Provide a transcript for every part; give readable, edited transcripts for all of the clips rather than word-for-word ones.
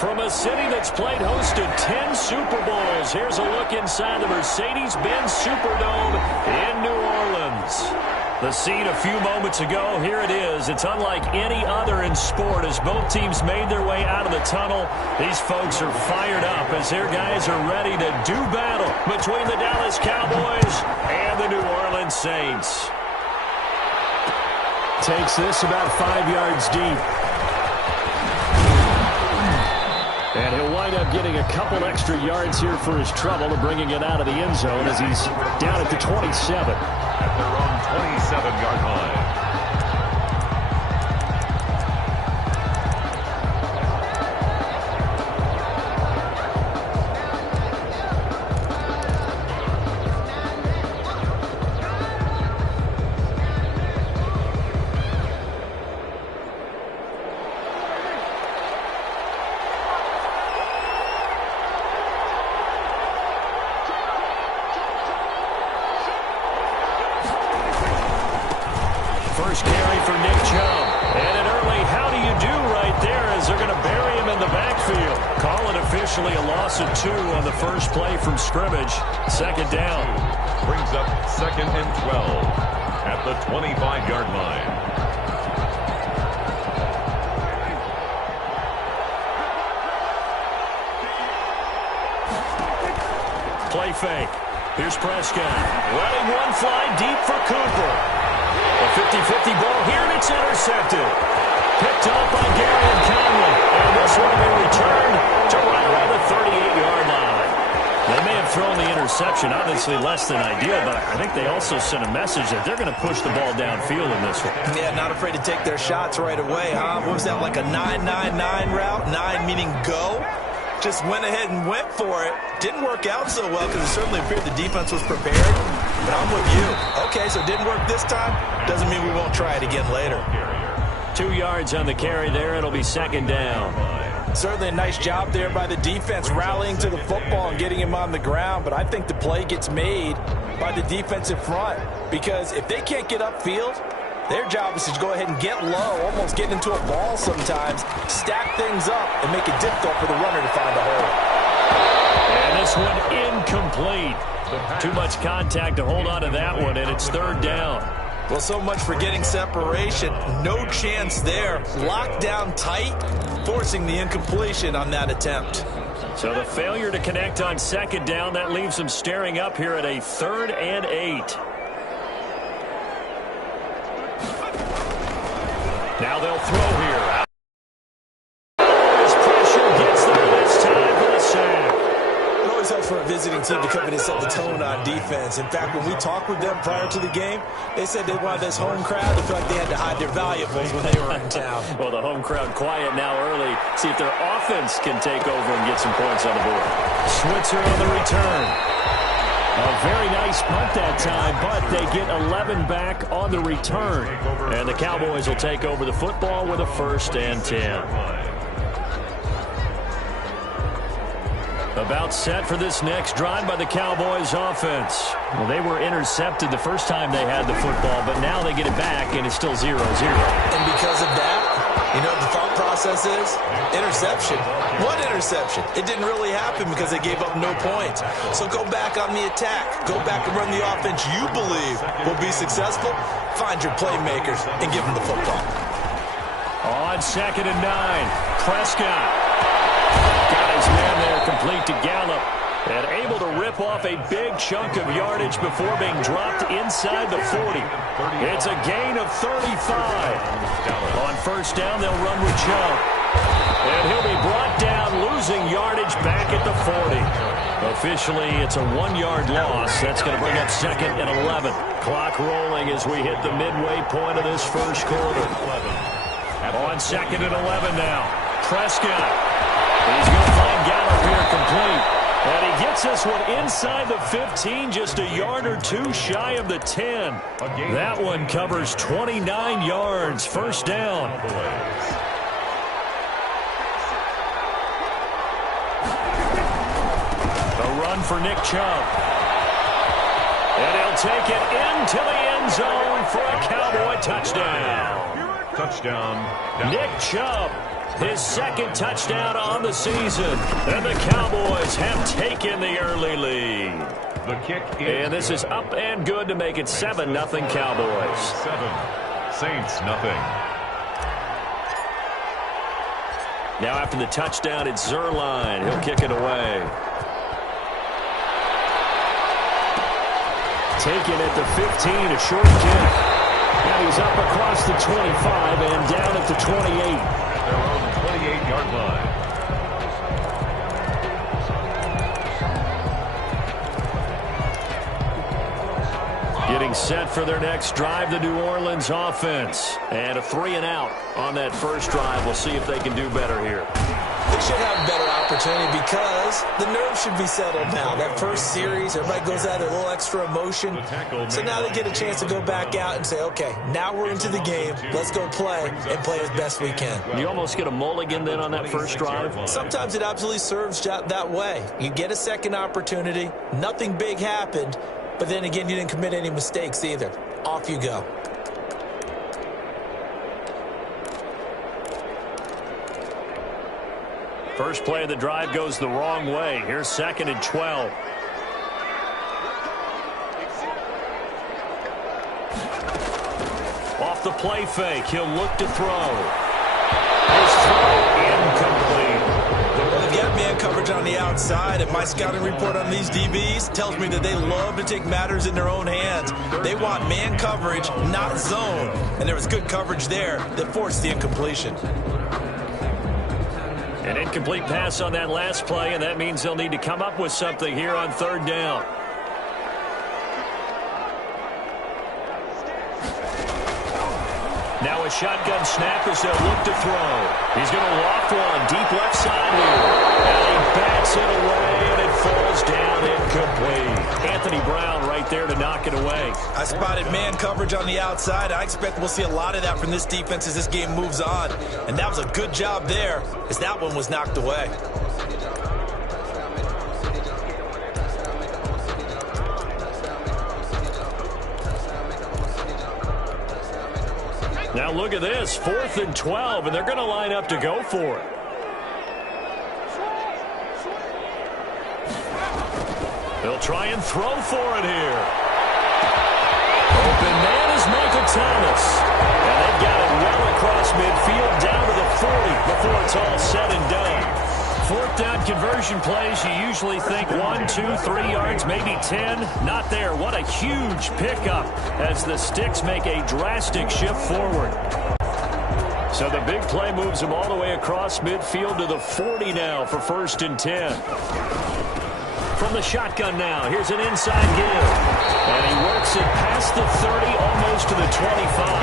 From a city that's played host to 10 Super Bowls, here's a look inside the Mercedes-Benz Superdome in New Orleans. The scene a few moments ago, here it is. It's unlike any other in sport as both teams made their way out of the tunnel. These folks are fired up as their guys are ready to do battle between the Dallas Cowboys and the New Orleans Saints. Takes this about 5 yards deep. And he'll wind up getting a couple extra yards here for his trouble and bringing it out of the end zone as he's down at the 27. At their own 27-yard line. First carry for Nick Chubb. And an early how do you do right there as they're going to bury him in the backfield. Call it officially a loss of 2 on the first play from scrimmage. Second down. Brings up 2nd and 12 at the 25-yard line. Play fake. Here's Prescott. Letting one fly deep for Cooper. A 50-50 ball here, and it's intercepted. Picked up by Gary and Conley. And this one will be returned to right around the 38-yard line. They may have thrown the interception, obviously less than ideal, but I think they also sent a message that they're going to push the ball downfield in this one. Yeah, not afraid to take their shots right away, huh? What was that, like a 9-9-9 route? 9 meaning go? Just went ahead and went for it. Didn't work out so well because it certainly appeared the defense was prepared. But I'm with you. Okay, so it didn't work this time. Doesn't mean we won't try it again later. 2 yards on the carry there. It'll be second down. Certainly a nice job there by the defense rallying to the football and getting him on the ground. But I think the play gets made by the defensive front because if they can't get upfield, their job is to go ahead and get low, almost get into a ball sometimes, stack things up, and make it difficult for the runner to find a hole. And this one incomplete. Too much contact to hold on to that one, and it's third down. Well, so much for getting separation. No chance there. Locked down tight, forcing the incompletion on that attempt. So the failure to connect on second down, that leaves them staring up here at a 3rd and 8. Now they'll throw here. As pressure gets there this time for the sack. It always helps for a visiting team to come in and set the tone on defense. In fact, when we talked with them prior to the game, they said they wanted this home crowd to feel like they had to hide their valuables when they were in town. Well, the home crowd quiet now early. See if their offense can take over and get some points on the board. Switzer on the return. A very nice punt that time, but they get 11 back on the return. And the Cowboys will take over the football with a 1st and 10. About set for this next drive by the Cowboys offense. Well, they were intercepted the first time they had the football, but now they get it back, and it's still 0-0. And because of that, you know what the thought process is? Interception. What interception? It didn't really happen because they gave up no points. So go back on the attack. Go back and run the offense you believe will be successful. Find your playmakers and give them the football. On 2nd and 9, Prescott. Got his man there complete to Gallup. And able to rip off a big chunk of yardage before being dropped inside the 40. It's a gain of 35. On first down, they'll run with Chubb. And he'll be brought down, losing yardage back at the 40. Officially, it's a 1-yard loss. That's going to bring up 2nd and 11. Clock rolling as we hit the midway point of this first quarter. On 2nd and 11 now. Prescott. He's going to find Gallup here complete. And he gets this one inside the 15, just a yard or 2 shy of the 10. That one covers 29 yards. First down. A run for Nick Chubb. And he'll take it into the end zone for a Cowboy touchdown. Touchdown. Nick Chubb. His second touchdown on the season. And the Cowboys have taken the early lead. The kick and this is up and good to make it 7-0 Cowboys. 7. Saints nothing. Now after the touchdown, it's Zerline. He'll kick it away. Taken at the 15, a short kick. And he's up across the 25 and down at the 28. At their own 28-yard line. Getting set for their next drive, the New Orleans offense. And a 3-and-out on that first drive. We'll see if they can do better here. They should have a better opportunity because the nerves should be settled now. That first series, everybody goes out a little extra emotion. So now they get a chance to go back out and say, okay, now we're into the game. Let's go play and play as best we can. You almost get a mulligan then on that first drive? Sometimes it absolutely serves that way. You get a second opportunity. Nothing big happened. But then again, you didn't commit any mistakes either. Off you go. First play of the drive goes the wrong way. Here's 2nd and 12. Off the play fake, he'll look to throw. His throw incomplete. Well, they've got man coverage on the outside, and my scouting report on these DBs tells me that they love to take matters in their own hands. They want man coverage, not zone. And there was good coverage there that forced the incompletion. An incomplete pass on that last play, and that means they'll need to come up with something here on 3rd down. Now a shotgun snap as they'll look to throw. He's going to loft one deep left side here. And he bats it away, and it falls down incomplete. Anthony Brown right there to knock it away. I spotted man coverage on the outside. I expect we'll see a lot of that from this defense as this game moves on. And that was a good job there as that one was knocked away. Now look at this, 4th and 12, and they're going to line up to go for it. They'll try and throw for it here. Open man is Michael Thomas. And they've got it well across midfield down to the 40 before it's all said and done. 4th down conversion plays, you usually think 1, 2, 3 yards, maybe 10. Not there. What a huge pickup as the Sticks make a drastic shift forward. So the big play moves them all the way across midfield to the 40 now for 1st and 10. From the shotgun now, here's an inside give. And he works it past the 30, almost to the 25.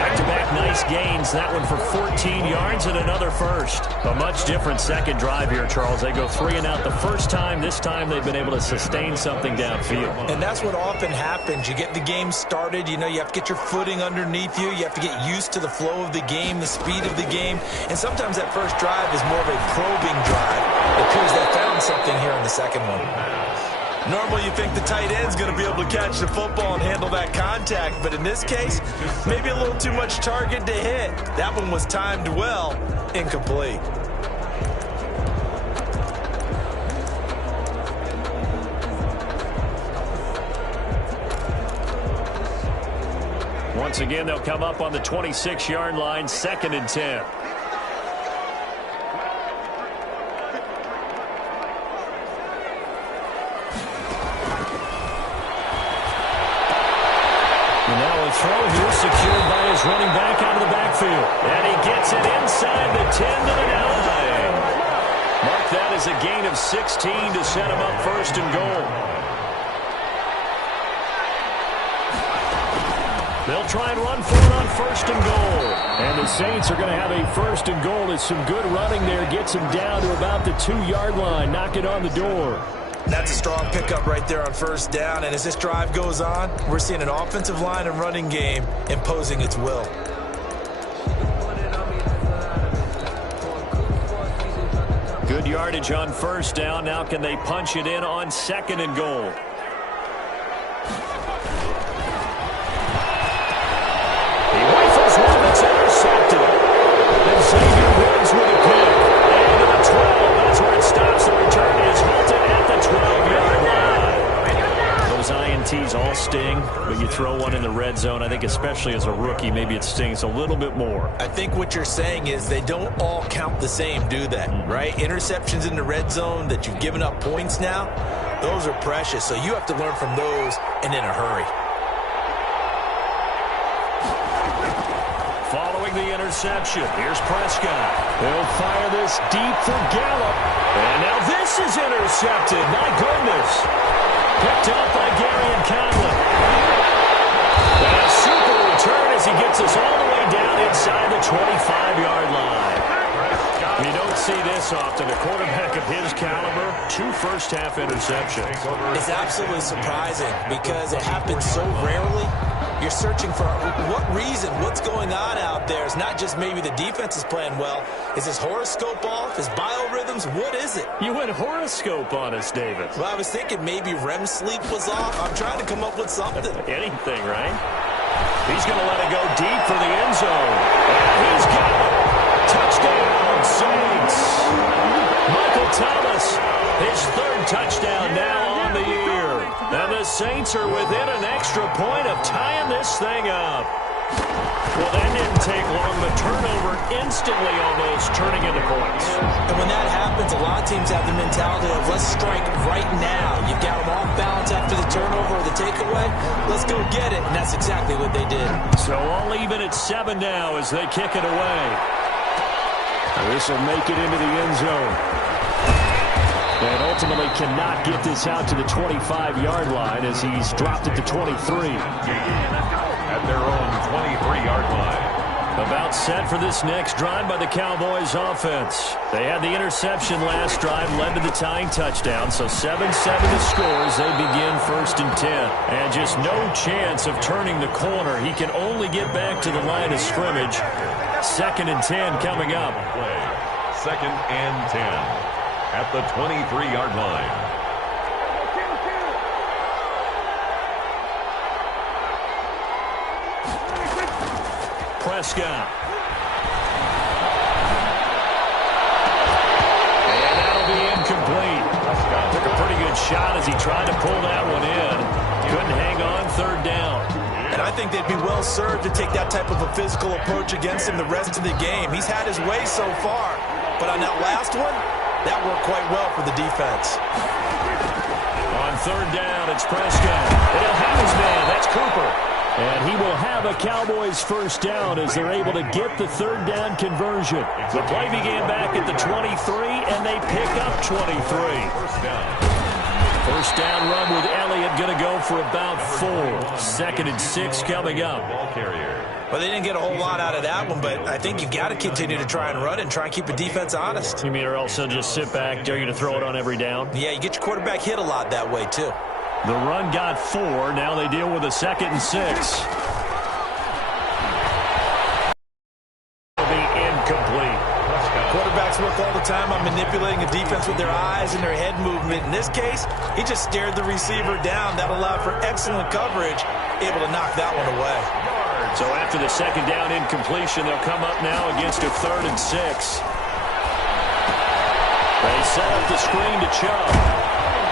Back-to-back nice gains. That one for 14 yards and another first. A much different second drive here, Charles. They go 3-and-out the first time. This time they've been able to sustain something downfield. And that's what often happens. You get the game started. You know, you have to get your footing underneath you. You have to get used to the flow of the game, the speed of the game. And sometimes that first drive is more of a probing drive. It appears they found something here in the second one. Normally you think the tight end's going to be able to catch the football and handle that contact, but in this case, maybe a little too much target to hit. That one was timed well, incomplete. Once again, they'll come up on the 26-yard line, 2nd and 10. Throw here secured by his running back out of the backfield. And he gets it inside the 10 to the 9. Mark that as a gain of 16 to set him up 1st and goal. They'll try and run for it on 1st and goal. And the Saints are going to have a 1st and goal. It's some good running there. Gets him down to about the 2-yard line. Knock it on the door. That's a strong pickup right there on 1st down. And as this drive goes on, we're seeing an offensive line and running game imposing its will. Good yardage on 1st down. Now can they punch it in on 2nd and goal? He rifles one that's intercepted. And Xavier think especially as a rookie, maybe it stings a little bit more. I think what you're saying is they don't all count the same, do they? Right? Interceptions in the red zone that you've given up points now, those are precious. So you have to learn from those and in a hurry. Following the interception, here's Prescott. He'll fire this deep for Gallup. And now this is intercepted. My goodness. Picked up by Gary and Conley. And a super return as he gets us all the way down inside the 25-yard line. You don't see this often. A quarterback of his caliber, 2 first-half interceptions. It's absolutely surprising because it happens so rarely. You're searching for what reason, what's going on out there. It's not just maybe the defense is playing well. Is his horoscope off? His biorhythms? What is it? You went horoscope on us, David. Well, I was thinking maybe REM sleep was off. I'm trying to come up with something. Anything, right? He's going to let it go deep for the end zone. And he's got it. Touchdown, Saints. Michael Thomas, his 3rd touchdown now on the year. And the Saints are within an extra point of tying this thing up. Well, that didn't take long. The turnover instantly almost turning into points. And when that happens, a lot of teams have the mentality of let's strike right now. You've got them off balance after the turnover or the takeaway. Let's go get it. And that's exactly what they did. So all even at 7 now as they kick it away. This will make it into the end zone. And ultimately cannot get this out to the 25-yard line as he's dropped it to 23. At their own 23-yard line. About set for this next drive by the Cowboys offense. They had the interception last drive, led to the tying touchdown. So 7-7 the score as they begin 1st and 10. And just no chance of turning the corner. He can only get back to the line of scrimmage. 2nd and 10 coming up. 2nd and 10 at the 23-yard line. Prescott. And that'll be incomplete. Took a pretty good shot as he tried to pull that one in. Couldn't hang on 3rd down. And I think they'd be well served to take that type of a physical approach against him the rest of the game. He's had his way so far. But on that last one, that worked quite well for the defense. On 3rd down, it's Prescott. And he'll have his man. That's Cooper. And he will have a Cowboys 1st down as they're able to get the 3rd down conversion. The play began back at the 23, and they pick up 23. 1st down run with Elliott going to go for about 4. 2nd and 6 coming up. Well, they didn't get a whole lot out of that one, but I think you've got to continue to try and run and try and keep the defense honest. You mean or else they'll just sit back, dare you to throw it on every down? Yeah, you get your quarterback hit a lot that way, too. The run got 4. Now they deal with a 2nd and 6. It'll be incomplete. Quarterbacks work all the time on manipulating a defense with their eyes and their head movement. In this case, he just stared the receiver down. That allowed for excellent coverage, able to knock that one away. So after the 2nd down incompletion, they'll come up now against a 3rd and 6. They set up the screen to Chubb.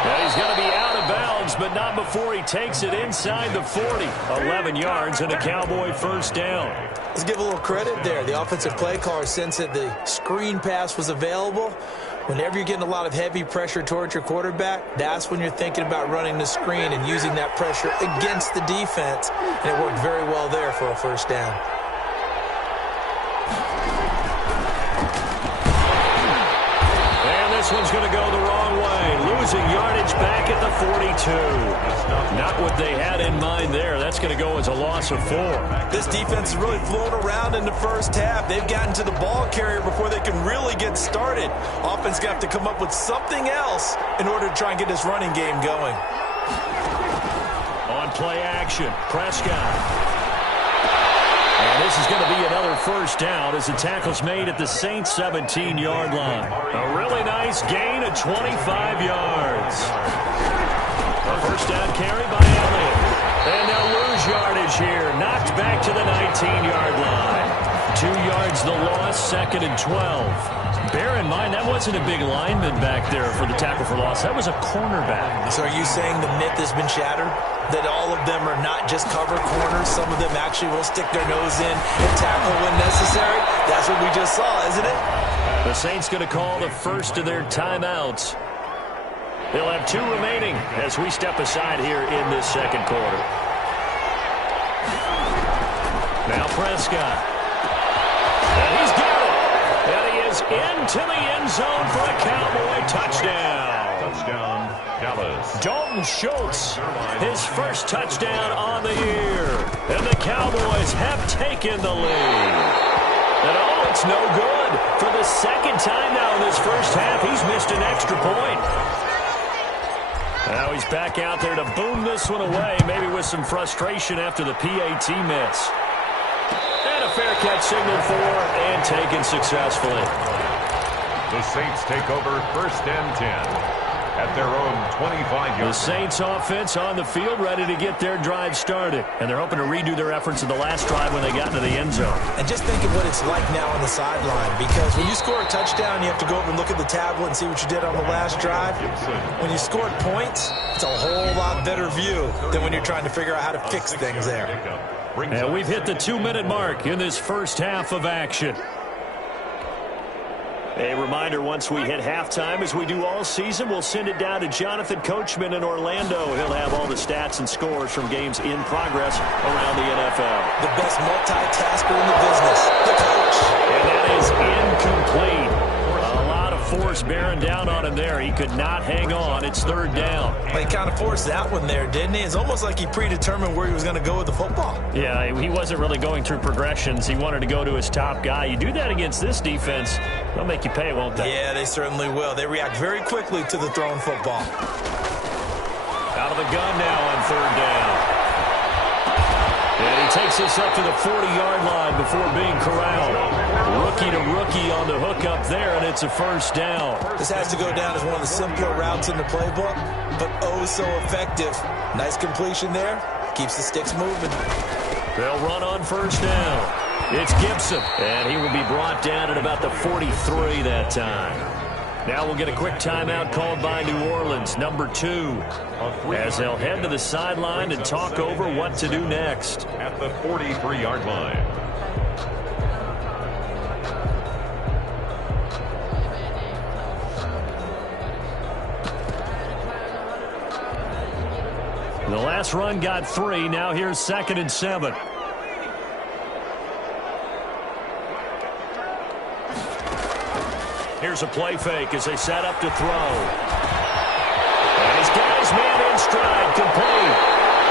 Now he's going to be out of bounds, but not before he takes it inside the 40. 11 yards and a Cowboy 1st down. Let's give a little credit there. The offensive play caller sensed that the screen pass was available. Whenever you're getting a lot of heavy pressure towards your quarterback, that's when you're thinking about running the screen and using that pressure against the defense. And it worked very well there for a 1st down. And this one's going to go the wrong way. Losing yardage back at the 42. Not what they had in mind there. That's going to go as a loss of 4. This defense is really flown around in the 1st half. They've gotten to the ball carrier before they can really get started. Offense got to come up with something else in order to try and get this running game going. On play action, Prescott. And this is going to be another 1st down as the tackle's made at the Saints' 17-yard line. A really nice gain of 25 yards. A 1st down carry by Elliott. And they'll lose yardage here. Knocked back to the 19-yard line. 2 yards the loss, 2nd and 12. Bear in mind, that wasn't a big lineman back there for the tackle for loss. That was a cornerback. So are you saying the myth has been shattered? That all of them are not just cover corners? Some of them actually will stick their nose in and tackle when necessary? That's what we just saw, isn't it? The Saints going to call the first of their timeouts. They'll have 2 remaining as we step aside here in this second quarter. Now Prescott. And he's got it. And he is into the end zone for a Cowboy touchdown. Touchdown, Dallas. Dalton Schultz, his first touchdown on the year. And the Cowboys have taken the lead. And oh, it's no good. For the second time now in this first half, he's missed an extra point. Now he's back out there to boom this one away, maybe with some frustration after the PAT miss. And a fair catch signaled for and taken successfully. The Saints take over 1st and 10 at their own 25-yard. The Saints offense on the field ready to get their drive started. And they're hoping to redo their efforts in the last drive when they got into the end zone. And just think of what it's like now on the sideline, because when you score a touchdown, you have to go over and look at the tablet and see what you did on the last drive. When you scored points, it's a whole lot better view than when you're trying to figure out how to fix things there. And we've hit the 2-minute mark in this first half of action. A reminder, once we hit halftime, as we do all season, we'll send it down to Jonathan Coachman in Orlando. He'll have all the stats and scores from games in progress around the NFL. The best multitasker in the business, the coach. And that is incomplete. A lot of force bearing down on him there. He could not hang on. It's 3rd down. Well, he kind of forced that one there, didn't he? It's almost like he predetermined where he was going to go with the football. Yeah, he wasn't really going through progressions. He wanted to go to his top guy. You do that against this defense, they'll make you pay, won't they? Yeah, they certainly will. They react very quickly to the thrown football. Out of the gun now on 3rd down. And he takes this up to the 40-yard line before being corralled. Rookie to rookie on the hook up there, and it's a 1st down. This has to go down as one of the simpler routes in the playbook, but oh so effective. Nice completion there. Keeps the sticks moving. They'll run on 1st down. It's Gibson, and he will be brought down at about the 43 that time. Now we'll get a quick timeout called by New Orleans, number 2, as they'll head to the sideline and talk over what to do next. At the 43-yard line. The last run got 3. Now here's 2nd and 7. Here's a play fake as they set up to throw. And he's got his man in stride, complete.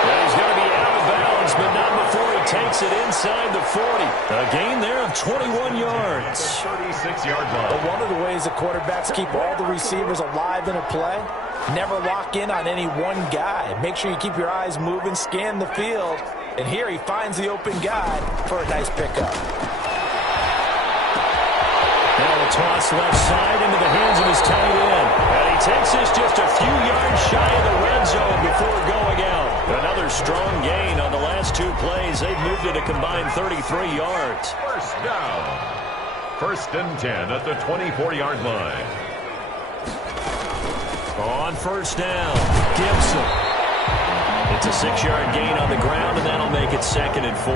And he's going to be out of bounds, but not before he takes it inside the 40. A gain there of 21 yards. 36-yard line. But one of the ways that quarterbacks keep all the receivers alive in a play, never lock in on any one guy. Make sure you keep your eyes moving, scan the field. And here he finds the open guy for a nice pickup. Now a toss left side into the hands of his tight end. And he takes this just a few yards shy of the red zone before going out. Another strong gain on the last 2 plays. They've moved it a combined 33 yards. 1st down. 1st and 10 at the 24-yard line. On 1st down, Gibson. It's a 6-yard gain on the ground, and that'll make it 2nd and 4.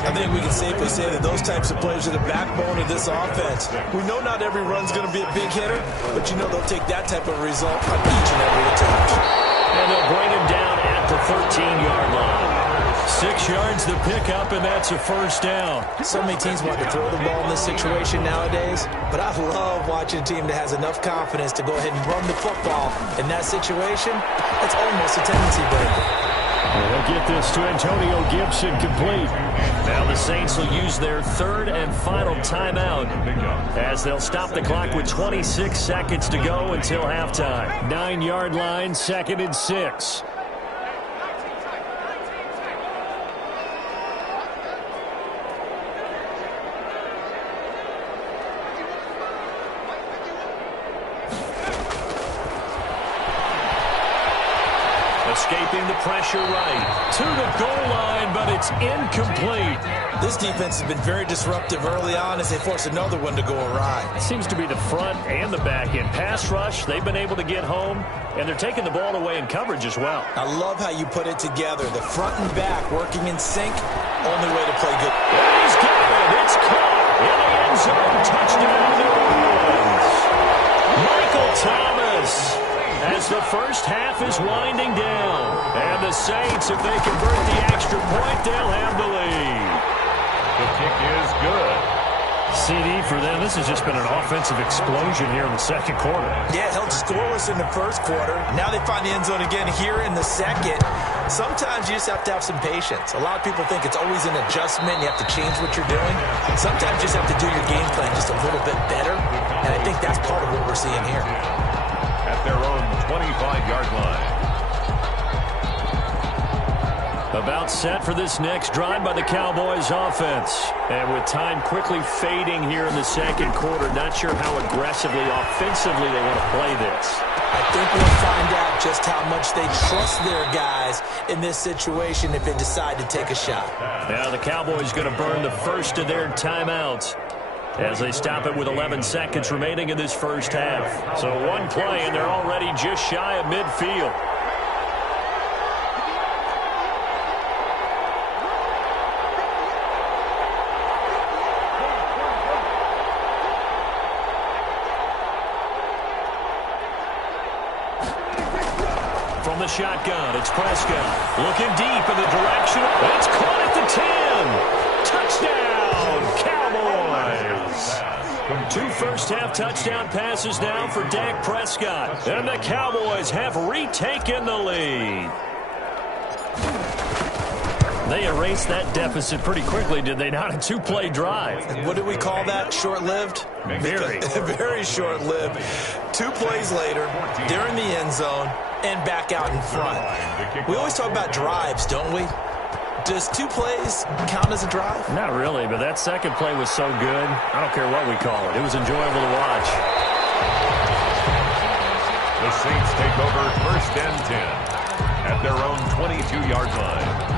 I think we can safely say that those types of players are the backbone of this offense. We know not every run's going to be a big hitter, but you know they'll take that type of result on each and every attempt. And they'll bring him down at the 13-yard line. 6 yards to pick up, and that's a 1st down. So many teams want to throw the ball in this situation nowadays, but I love watching a team that has enough confidence to go ahead and run the football. In that situation, it's almost a tendency breaker. They'll get this to Antonio Gibson complete. Now the Saints will use their 3rd and final timeout as they'll stop the clock with 26 seconds to go until halftime. 9-yard line, 2nd and 6. escaping the pressure right. To the goal line, but it's incomplete. This defense has been very disruptive early on as they force another one to go awry. It seems to be the front and the back end. Pass rush, they've been able to get home, and they're taking the ball away in coverage as well. I love how you put it together. The front and back working in sync, only way to play good. And he's got it. It's caught in the end zone. Touchdown, New Orleans. Michael Thomas, as the first half is winding down. And the Saints, if they convert the extra point, they'll have the lead. The kick is good. CD for them. This has just been an offensive explosion here in the second quarter. Yeah, held scoreless in the first quarter. Now they find the end zone again here in the second. Sometimes you just have to have some patience. A lot of people think it's always an adjustment. You have to change what you're doing. Sometimes you just have to do your game plan just a little bit better. And I think that's part of what we're seeing here. At their own 25-yard line. About set for this next drive by the Cowboys offense. And with time quickly fading here in the second quarter, not sure how aggressively, offensively they want to play this. I think we'll find out just how much they trust their guys in this situation if they decide to take a shot. Now the Cowboys going to burn the first of their timeouts as they stop it with 11 seconds remaining in this first half. So one play and they're already just shy of midfield. From the shotgun, it's Prescott. Looking deep in the direction. It's caught at the 10. Touchdown, Cowboys. 2 first-half touchdown passes now for Dak Prescott. And the Cowboys have retaken the lead. They erased that deficit pretty quickly, did they not? A 2-play drive. What do we call that? Short-lived? Very. Very short-lived. 2 plays later, they're in the end zone and back out in front. We always talk about drives, don't we? Does 2 plays count as a drive? Not really, but that second play was so good. I don't care what we call it. It was enjoyable to watch. The Saints take over first and 10 at their own 22-yard line.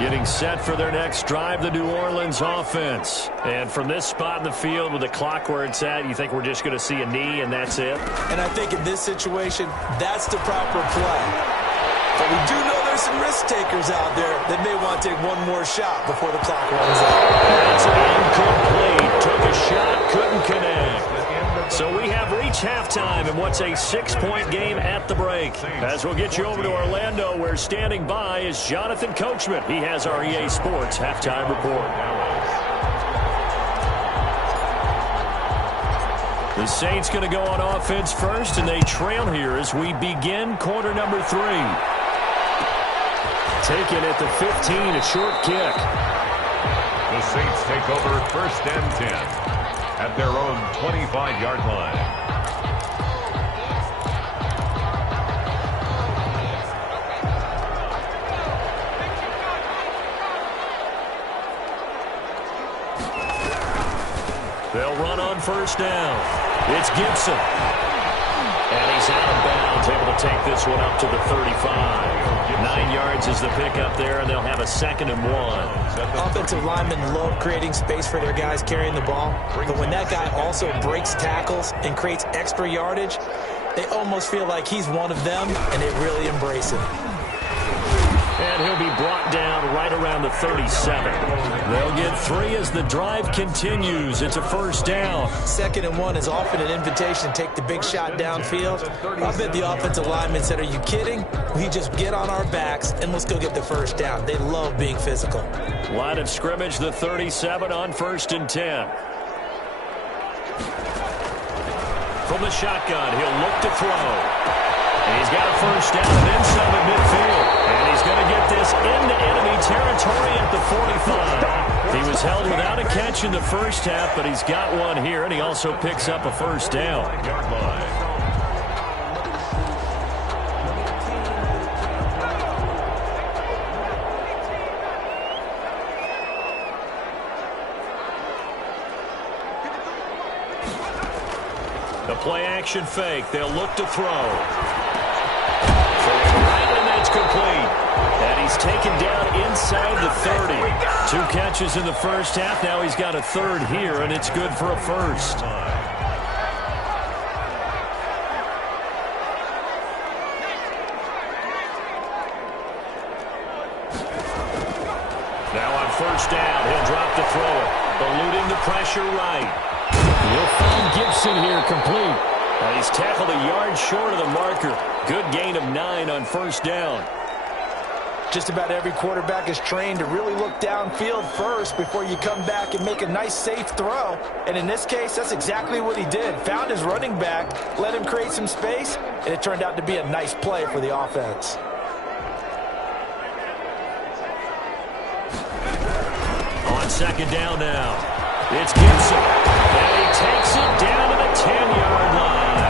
Getting set for their next drive, the New Orleans offense. And from this spot in the field with the clock where it's at, you think we're just going to see a knee and that's it? And I think in this situation, that's the proper play. But we do know there's some risk takers out there that may want to take one more shot before the clock runs out. That's incomplete. Took a shot, couldn't connect. So we have reached halftime in what's a 6-point game at the break. As we'll get you over to Orlando, where standing by is Jonathan Coachman. He has our EA Sports halftime report. The Saints going to go on offense first, and they trail here as we begin quarter number 3. Taken at the 15, a short kick. The Saints take over first and 10 at their own 25-yard line. They'll run on first down. It's Gibson. And he's out of bounds, able to take this one up to the 35. 9 yards is the pickup there, and they'll have a 2nd and 1. Offensive linemen love creating space for their guys carrying the ball, but when that guy also breaks tackles and creates extra yardage, they almost feel like he's one of them, and they really embrace it. And he'll be brought down right around the 37. They'll get 3 as the drive continues. It's a first down. 2nd and 1 is often an invitation to take the big shot downfield. I bet the offensive linemen said, are you kidding? We just get on our backs and let's go get the first down. They love being physical. Line of scrimmage, the 37 on 1st and 10. From the shotgun, he'll look to throw. And he's got a first down and then some at midfield. And he's going to get this into enemy territory at the 45. He was held without a catch in the first half, but he's got one here, and he also picks up a first down. A play-action fake. They'll look to throw. Right, and that's complete. And he's taken down inside the 30. 2 catches in the first half. Now he's got a third here, and it's good for a first. Now on first down, he'll drop to throw it. Eluding the pressure right. He'll find Gibson here complete. He's tackled a yard short of the marker. Good gain of 9 on first down. Just about every quarterback is trained to really look downfield first before you come back and make a nice, safe throw. And in this case, that's exactly what he did. Found his running back, let him create some space, and it turned out to be a nice play for the offense. On second down now, it's Gibson. And he takes it down to the 10-yard line.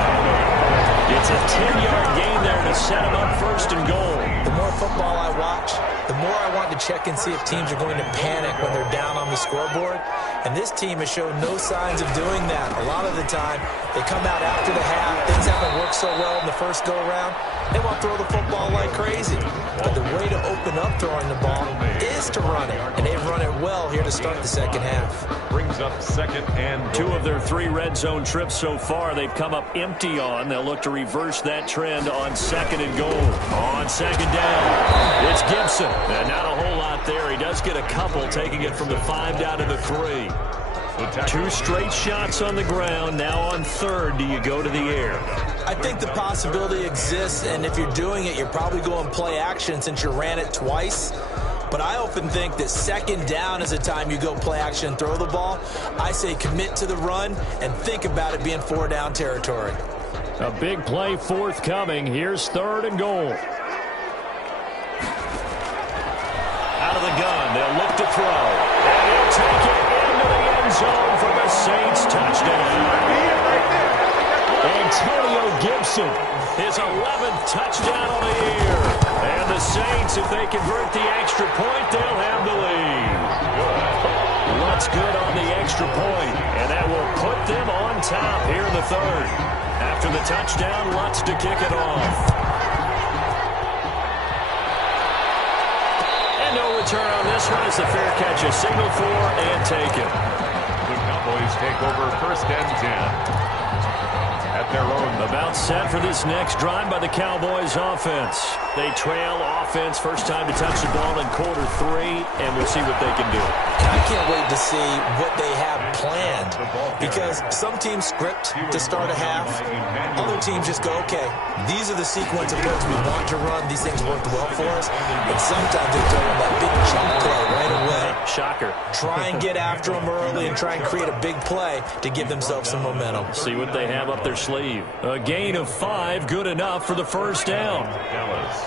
It's a 10-yard gain there to set him up first and goal. The more football I watch, the more I want to check and see if teams are going to panic when they're down on the scoreboard. And this team has shown no signs of doing that. A lot of the time, they come out after the half. Things haven't worked so well in the first go-around. They want to throw the football like crazy. But the way to open up throwing the ball is to run it. And they've run it well here to start the second half. Brings up second and 2 of their 3 red zone trips so far they've come up empty on. They'll look to reverse that trend on second and goal. On second down, it's Gibson. And not a whole lot there. He does get a couple, taking it from the 5 down to the 3. 2 straight shots on the ground. Now on third, do you go to the air? I think the possibility exists, and if you're doing it, you're probably going play action since you ran it twice. But I often think that second down is the time you go play action and throw the ball. I say commit to the run and think about it being 4 down territory. A big play forthcoming. Here's third and goal. Out of the gun, they'll look to throw. And he'll take it into the end zone for the Saints touchdown. Antonio Gibson, his 11th touchdown of the year. And the Saints, if they convert the extra point, they'll have the lead. Lutz good on the extra point, and that will put them on top here in the third. After the touchdown, Lutz to kick it off. And no return on this one as the fair catch is signaled for and taken. the Cowboys take over first and 10. At their own. About set for this next drive by the Cowboys offense. They trail offense first time to touch the ball in quarter 3, and we'll see what they can do. I can't wait to see what they have planned, because some teams script to start a half. Other teams just go, okay, these are the sequence of plays we want to run. These things worked well for us. And sometimes they throw in that big chunk play right away. Shocker. Try and get after them early and try and create a big play to give themselves some momentum. See what they have up their sleeve. A gain of 5, good enough for the first down. Dallas.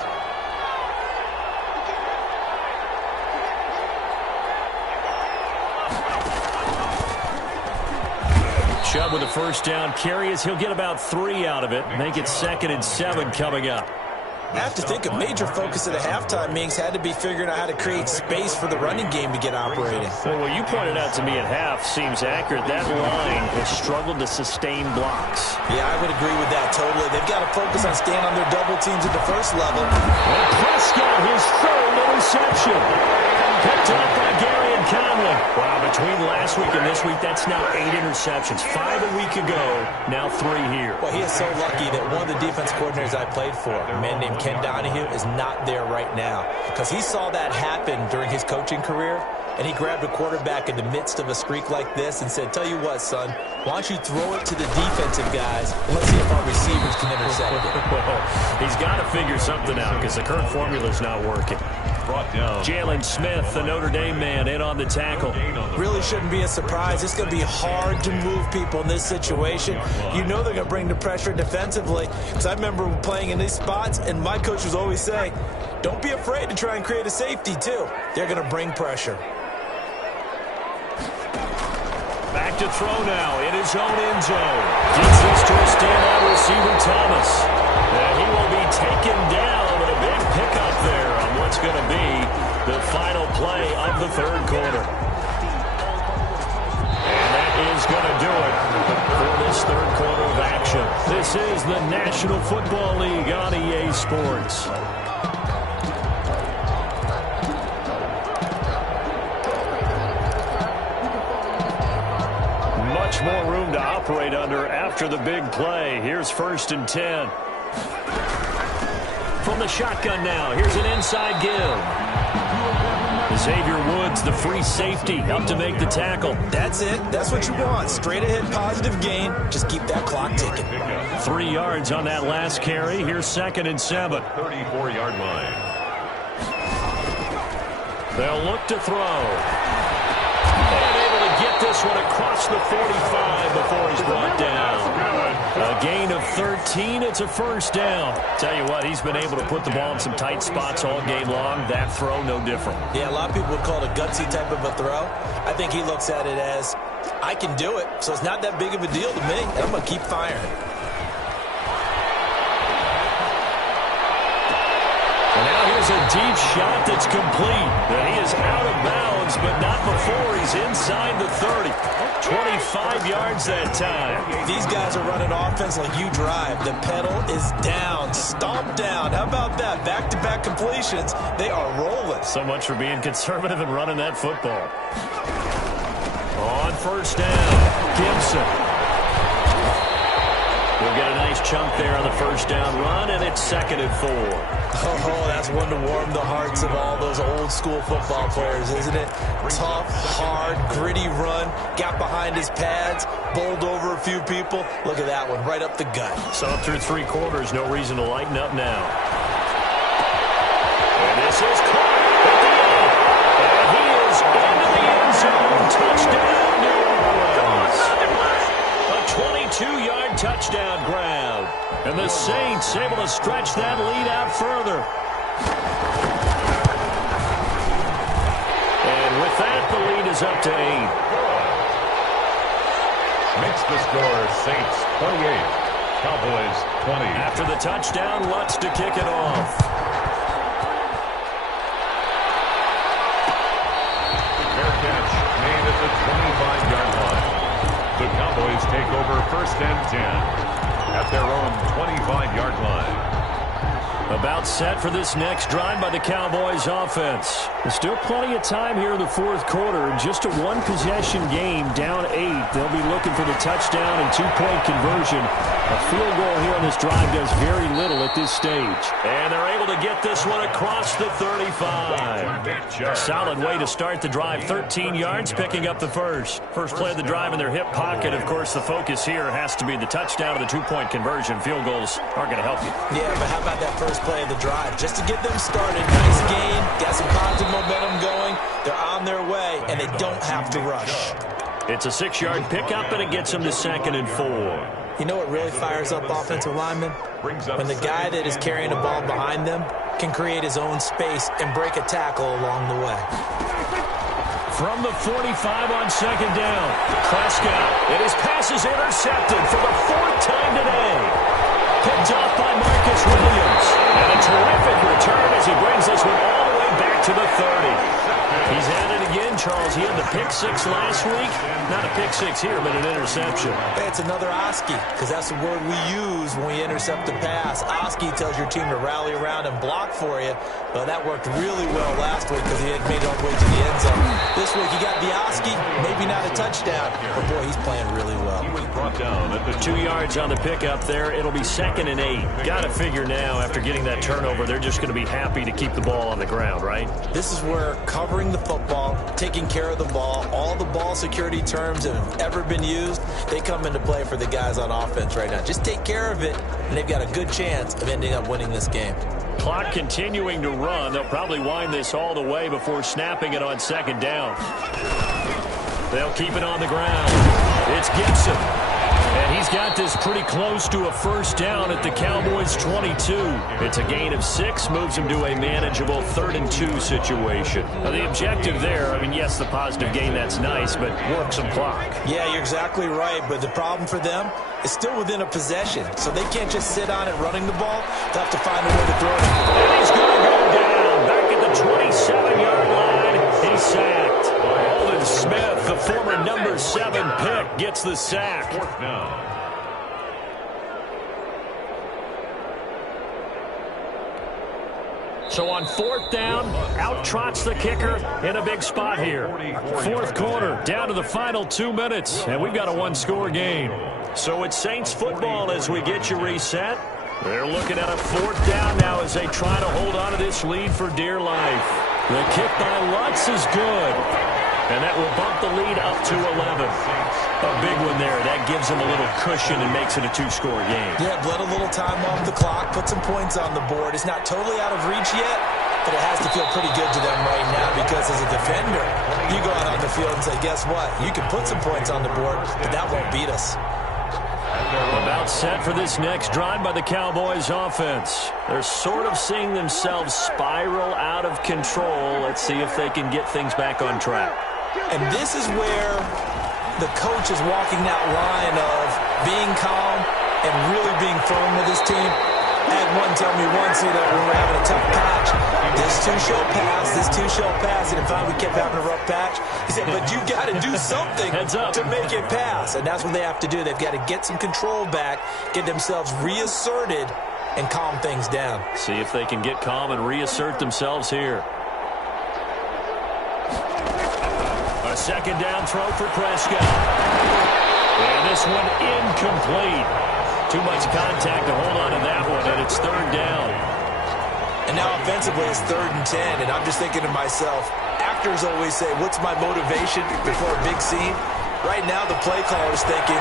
Chubb with a first down carry as he'll get about 3 out of it. Make it 2nd and 7 coming up. I have to think a major focus of the halftime meetings had to be figuring out how to create space for the running game to get operating. Well, what you pointed out to me at half seems accurate. That line has struggled to sustain blocks. Yeah, I would agree with that totally. They've got to focus on staying on their double teams at the first level. And Prescott, his 3rd interception. Picked up by Gary and Conley. Wow, between last week and this week, that's now 8 interceptions. 5 a week ago, now 3 here. Well, he is so lucky that one of the defense coordinators I played for, a man named Ken Donahue, is not there right now, because he saw that happen during his coaching career, and he grabbed a quarterback in the midst of a streak like this and said, tell you what, son, why don't you throw it to the defensive guys, and let's see if our receivers can intercept it. He's got to figure something out because the current formula is not working. Brought down. Jalen Smith, the Notre Dame man, in on the tackle. Really shouldn't be a surprise. It's going to be hard to move people in this situation. You know they're going to bring the pressure defensively, because I remember playing in these spots, and my coach was always saying, don't be afraid to try and create a safety, too. They're going to bring pressure. Back to throw now in his own end zone. Gets this to a standout receiver, Thomas. And he will be taken down. A big pickup there on what's going to be the final play of the 3rd quarter. And that is going to do it for this third quarter of action. This is the National Football League on EA Sports. Much more room to operate under after the big play. Here's 1st and 10. From the shotgun now, here's an inside give. Xavier Woods, the free safety, up to make the tackle. That's it. That's what you want. Straight ahead, positive gain. Just keep that clock ticking. 3 yards on that last carry. Here's 2nd and 7. 34-yard line. They'll look to throw. And able to get this one across the 45 before he's brought down. A gain of 13. It's a 1st down. Tell you what, he's been able to put the ball in some tight spots all game long. That throw, no different. Yeah, a lot of people would call it a gutsy type of a throw. I think he looks at it as, I can do it, so it's not that big of a deal to me, and I'm going to keep firing. And now here's a deep shot that's complete. And he is out of bounds, but not before he's inside the 30. 25 yards that time. These guys are running offense like you drive. The pedal is down, stomp down. How about that? Back-to-back completions. They are rolling. So much for being conservative and running that football. On 1st down, Gibson. We'll get a nice chunk there on the 1st down run, and it's 2nd and 4. Oh, that's one to warm the hearts of all those old-school football players, isn't it? Tough, hard, gritty run, got behind his pads, bowled over a few people. Look at that one, right up the gut. So up through 3 quarters, no reason to lighten up now. And this is caught at the end. And he is into the end zone. Touchdown, New Orleans. A 22-yard touchdown grab. And the Saints able to stretch that lead out further. And with that, the lead is up to 8. Makes the score Saints 28, Cowboys 20. After the touchdown, Lutz to kick it off. Fair catch made at the 25-yard line. The Cowboys take over 1st and 10 at their own 25-yard line. About set for this next drive by the Cowboys offense. There's still plenty of time here in the 4th quarter. Just a 1-possession game, down 8. They'll be looking for the touchdown and 2-point conversion. A field goal here on this drive does very little at this stage. And they're able to get this one across the 35. Solid way to start the drive. 13 yards, picking up the first. First play of the drive in their hip pocket. Of course, the focus here has to be the touchdown or the 2-point conversion. Field goals aren't going to help you. Yeah, but how about that first play of the drive? Just to get them started. Nice gain. Got some positive momentum going. They're on their way, and they don't have to rush. It's a 6-yard pickup, and it gets them to 2nd and 4. You know what really fires up offensive linemen? When the guy that is carrying the ball behind them can create his own space and break a tackle along the way. From the 45 on 2nd down, Prescott, and his pass is intercepted for the 4th time today. Picked off by Marcus Williams. And a terrific return as he brings this one all the way back to the 30. He's at it again, Charles. He had the pick-6 last week. Not a pick-6 here, but an interception. Hey, it's another Oski, because that's the word we use when we intercept a pass. Oski tells your team to rally around and block for you. Well, that worked really well last week because he had made it all the way to the end zone. This week he got the Oski, maybe not a touchdown, but boy, he's playing really well. He was brought down at the 2 yards on the pickup there. It'll be 2nd and 8. Got to figure now, after getting that turnover, they're just going to be happy to keep the ball on the ground, right? This is where covering the football, taking care of the ball, all the ball security terms that have ever been used, they come into play for the guys on offense right now. Just take care of it, and they've got a good chance of ending up winning this game. Clock continuing to run. They'll probably wind this all the way before snapping it on 2nd down. They'll keep it on the ground. It's Gibson. And he's got this pretty close to a 1st down at the Cowboys' 22. It's a gain of 6, moves him to a manageable 3rd and 2 situation. Now, the objective there, I mean, yes, the positive gain, that's nice, but work some clock. Yeah, you're exactly right, but the problem for them is still within a possession, so they can't just sit on it running the ball. They'll have to find a way to throw it. And he's going to go down back at the 27-yard line. He's sacked. Aldon Smith, the former number 7 pick, gets the sack. Fourth down. So on fourth down, out trots the kicker in a big spot here. Fourth quarter, down to the final 2 minutes, and we've got a one-score game. So it's Saints football as we get you reset. They're looking at a fourth down now as they try to hold on to this lead for dear life. The kick by Lutz is good, and that will bump the lead up to 11. A big one there. That gives them a little cushion and makes it a two-score game. Yeah, bled a little time off the clock, put some points on the board. It's not totally out of reach yet, but it has to feel pretty good to them right now because as a defender, you go out on the field and say, guess what? You can put some points on the board, but that won't beat us. About set for this next drive by the Cowboys offense. They're sort of seeing themselves spiral out of control. Let's see if they can get things back on track. And this is where the coach is walking that line of being calm and really being firm with his team. I had one tell me once, when we're having a tough patch, this too shall pass, this too shall pass. And in fact, we kept having a rough patch. He said, but you got to do something to make it pass. And that's what they have to do. They've got to get some control back, get themselves reasserted, and calm things down. See if they can get calm and reassert themselves here. A second down throw for Prescott. And this one incomplete. Too much contact to hold on to that one, and it's third down. And now offensively it's 3rd and 10, and I'm just thinking to myself, actors always say, what's my motivation before a big scene? Right now the play caller is thinking,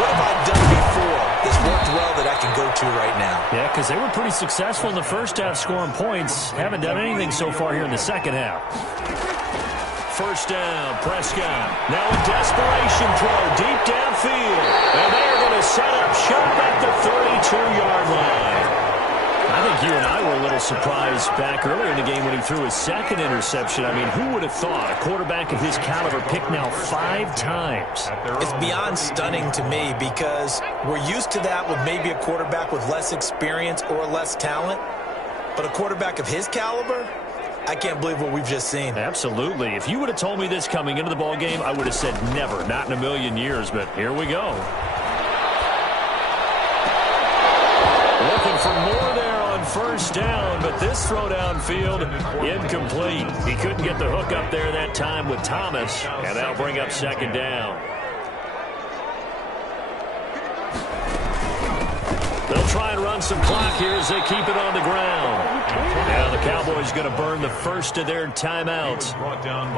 what have I done before that's worked well that I can go to right now? Yeah, because they were pretty successful in the first half scoring points. Haven't done anything so far here in the second half. First down, Prescott. Now a desperation throw deep downfield. And they're going to set up shop at the 32-yard line. I think you and I were a little surprised back earlier in the game when he threw his second interception. I mean, who would have thought a quarterback of his caliber picked now 5 times? It's beyond stunning to me because we're used to that with maybe a quarterback with less experience or less talent. But a quarterback of his caliber, I can't believe what we've just seen. Absolutely. If you would have told me this coming into the ball game, I would have said never, not in a million years, but here we go. Looking for more there on first down, but this throw downfield incomplete. He couldn't get the hook up there that time with Thomas, and that'll bring up second down. They'll try and run some clock here as they keep it on the ground. Now the Cowboys going to burn the first of their timeouts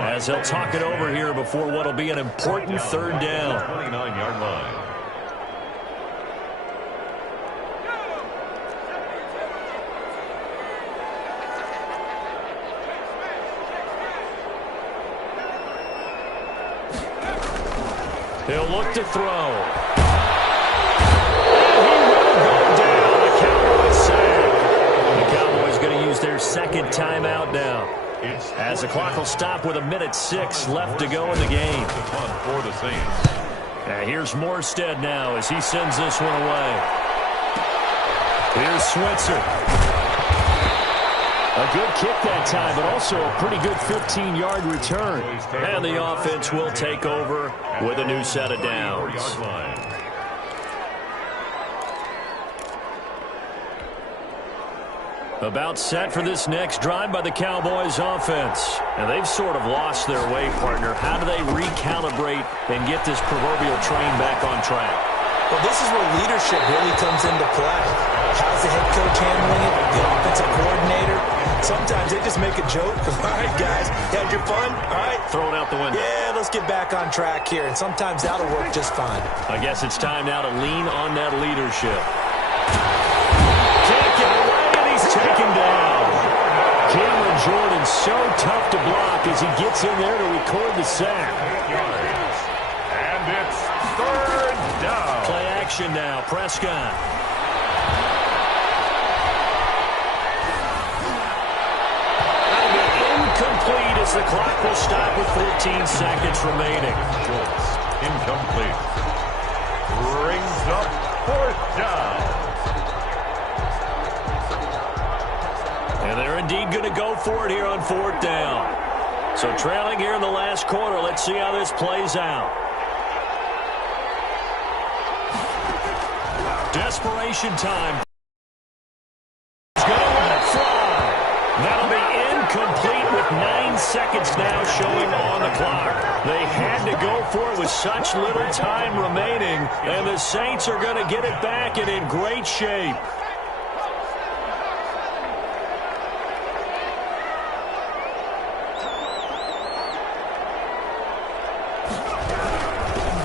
as they'll talk it over here before what will be an important third down. 29-yard line. He'll look to throw. And he will go down. The Cowboys sack. The Cowboys going to use their second timeout now, as the clock will stop with 1:06 left to go in the game. For the Saints. Here's Morstead now as he sends this one away. Here's Switzer. A good kick that time, but also a pretty good 15-yard return. And the offense will take over with a new set of downs. About set for this next drive by the Cowboys offense. And they've sort of lost their way, partner. How do they recalibrate and get this proverbial train back on track? Well, this is where leadership really comes into play. How's the head coach handling it? The offensive coordinator? Sometimes they just make a joke. All right, guys, had your fun? All right. Throw it out the window. Yeah, let's get back on track here. And sometimes that'll work just fine. I guess it's time now to lean on that leadership. Can't get away, and he's taken down. Cameron Jordan so tough to block as he gets in there to record the sack. And it's third down. Play action now, Prescott. Incomplete as the clock will stop with 14 seconds remaining. Incomplete. Brings up fourth down. And they're indeed going to go for it here on fourth down. So trailing here in the last quarter, let's see how this plays out. Desperation time. He's going to let it fly. That'll be incomplete with 9 seconds now showing on the clock. They had to go for it with such little time remaining, and the Saints are going to get it back and in great shape.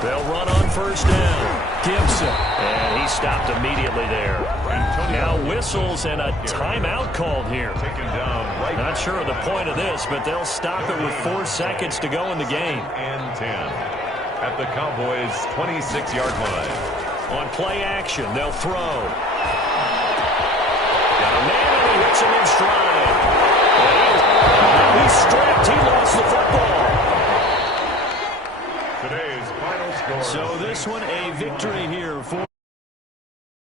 They'll run on first down. Gibson. And he stopped immediately there. Now whistles and a timeout called here. Not sure of the point of this, but they'll stop it with 4 seconds to go in the game. And 10 at the Cowboys' 26-yard line. On play action, they'll throw.